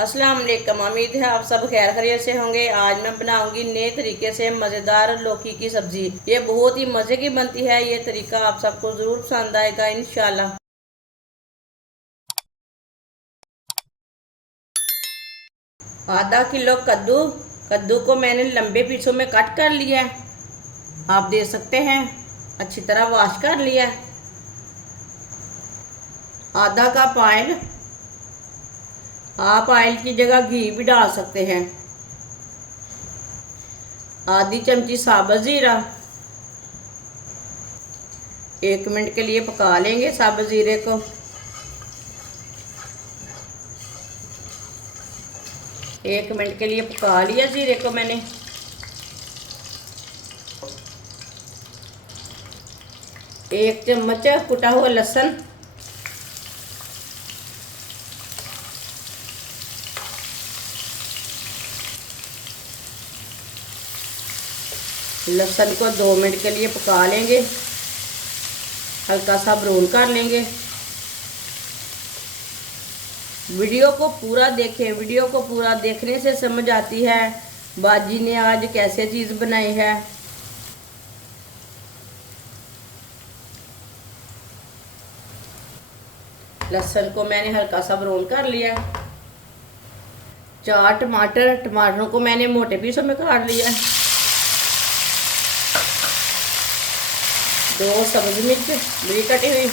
अस्सलाम वालेकुम। उम्मीद है आप सब खैर खैरियत से होंगे। आज मैं बनाऊंगी नए तरीके से मज़ेदार लौकी की सब्जी। ये बहुत ही मज़े की बनती है। ये तरीका आप सबको ज़रूर पसंद आएगा इंशाल्लाह। आधा किलो कद्दू। कद्दू को मैंने लंबे पीसों में कट कर लिया है, आप देख सकते हैं। अच्छी तरह वॉश कर लिया है। आधा कप ऑयल, आप ऑयल की जगह घी भी डाल सकते हैं। आधी चमची साबुत ज़ीरा, 1 मिनट के लिए पका लेंगे साबुत ज़ीरे को। 1 मिनट के लिए पका लिया ज़ीरे को मैंने। एक चम्मच कुटा हुआ लहसुन, लहसुन को 2 मिनट के लिए पका लेंगे, हल्का सा ब्राउन कर लेंगे। वीडियो को पूरा देखें, वीडियो को पूरा देखने से समझ आती है बाजी ने आज कैसे चीज़ बनाई है। लहसुन को मैंने हल्का सा ब्राउन कर लिया। 4 टमाटर, टमाटरों को मैंने मोटे पीसों में काट लिया। 2 सब्ज़ मिर्च बड़ी कटी हुई,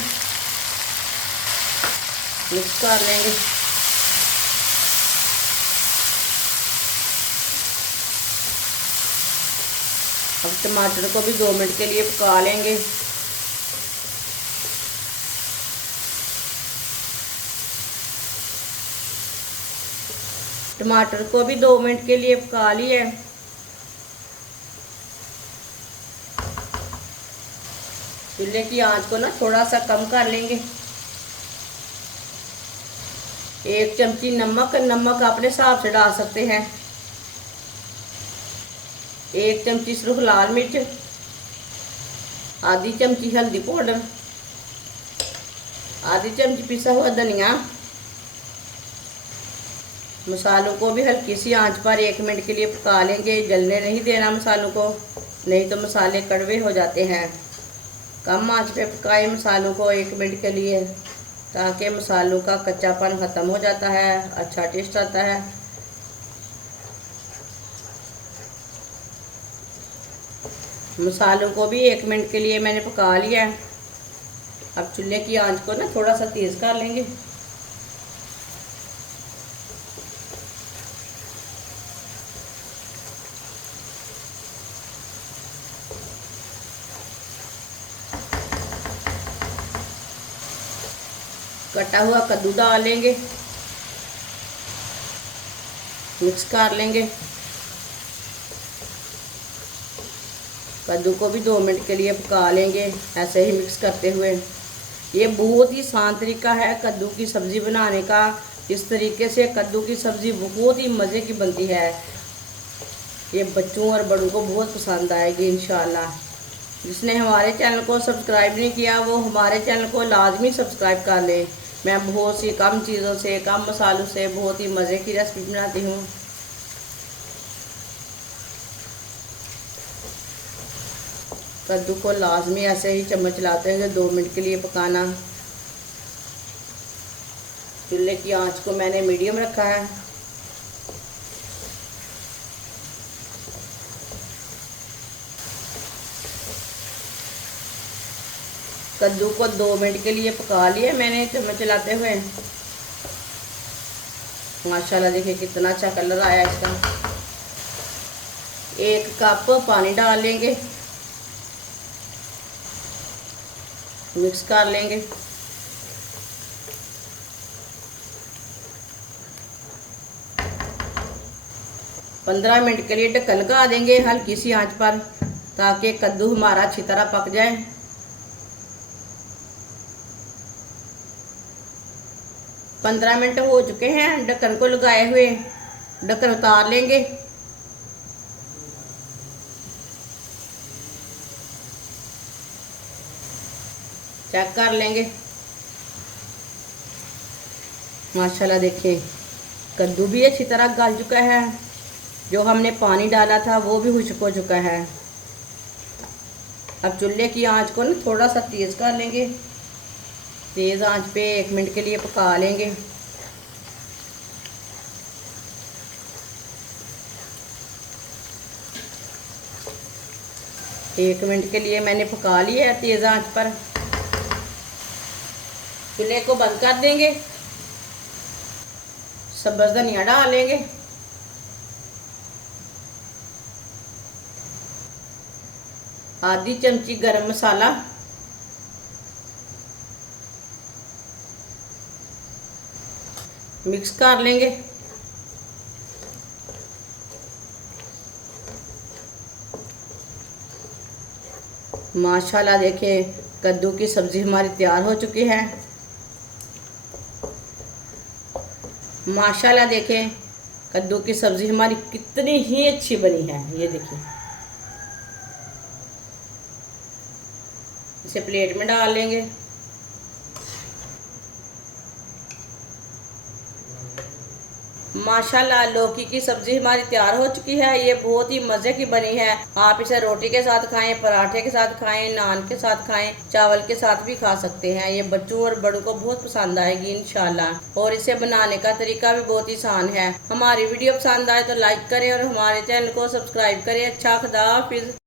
मिक्स कर लेंगे। अब टमाटर को भी 2 मिनट के लिए पका लेंगे। टमाटर को भी 2 मिनट के लिए पका लिया। चूल्हे की आंच को ना थोड़ा सा कम कर लेंगे। 1 चमची नमक, नमक अपने हिसाब से डाल सकते हैं। 1 चमची सिर्फ लाल मिर्च, आधी चमची हल्दी पाउडर, आधी चमची पिसा हुआ धनिया। मसालों को भी हल्की सी आंच पर 1 मिनट के लिए पका लेंगे। जलने नहीं देना मसालों को, नहीं तो मसाले कड़वे हो जाते हैं। कम आंच पे पकाए मसालों को 1 मिनट के लिए, ताकि मसालों का कच्चापन ख़त्म हो जाता है, अच्छा टेस्ट आता है। मसालों को भी 1 मिनट के लिए मैंने पका लिया है। अब चूल्हे की आंच को ना थोड़ा सा तेज़ कर लेंगे। कटा हुआ कद्दू डाल लेंगे, मिक्स कर लेंगे। कद्दू को भी 2 मिनट के लिए पका लेंगे, ऐसे ही मिक्स करते हुए। ये बहुत ही आसान तरीका है कद्दू की सब्ज़ी बनाने का। इस तरीके से कद्दू की सब्ज़ी बहुत ही मज़े की बनती है। ये बच्चों और बड़ों को बहुत पसंद आएगी इंशाल्लाह। जिसने हमारे चैनल को सब्सक्राइब नहीं किया वो हमारे चैनल को लाजमी सब्सक्राइब कर ले। मैं बहुत सी कम चीज़ों से, कम मसालों से बहुत ही मज़े की रेसिपी बनाती हूँ। कद्दू को लाजमी ऐसे ही चम्मच चलाते हुए 2 मिनट के लिए पकाना। चूल्हे की आंच को मैंने मीडियम रखा है। कद्दू को 2 मिनट के लिए पका लिया मैंने चम्मच चलाते हुए। माशाल्लाह देखिए कितना अच्छा कलर आया इसका। 1 कप पानी डाल लेंगे, मिक्स कर लेंगे। पंद्रह मिनट के लिए ढक्कन लगा देंगे हल्की सी आंच पर, ताकि कद्दू हमारा अच्छी तरह पक जाए। 15 मिनट हो चुके हैं ढक्कन को लगाए हुए। ढक्कन उतार लेंगे। चेक कर लेंगे। माशाल्लाह देखिए कद्दू भी अच्छी तरह गल चुका है। जो हमने पानी डाला था वो भी खुश्क हो चुका है। अब चूल्हे की आंच को ना थोड़ा सा तेज़ कर लेंगे। तेज़ आंच पे 1 मिनट के लिए पका लेंगे। एक मिनट के लिए मैंने पका लिया है तेज़ आंच पर। चूल्हे को बंद कर देंगे। सब्ज़ धनिया डाल लेंगे। आधी चमची गरम मसाला, मिक्स कर लेंगे। माशाल्लाह देखिए कद्दू की सब्ज़ी हमारी तैयार हो चुकी है। माशाल्लाह देखें कद्दू की सब्ज़ी हमारी कितनी ही अच्छी बनी है। ये देखिए, इसे प्लेट में डाल लेंगे। माशाल्लाह लौकी की सब्ज़ी हमारी तैयार हो चुकी है। ये बहुत ही मज़े की बनी है। आप इसे रोटी के साथ खाएं, पराठे के साथ खाएं, नान के साथ खाएं, चावल के साथ भी खा सकते हैं। ये बच्चों और बड़ों को बहुत पसंद आएगी इंशाल्लाह। और इसे बनाने का तरीका भी बहुत ही आसान है। हमारी वीडियो पसंद आए तो लाइक करें और हमारे चैनल को सब्सक्राइब करें। अच्छा खुदा हाफिज़।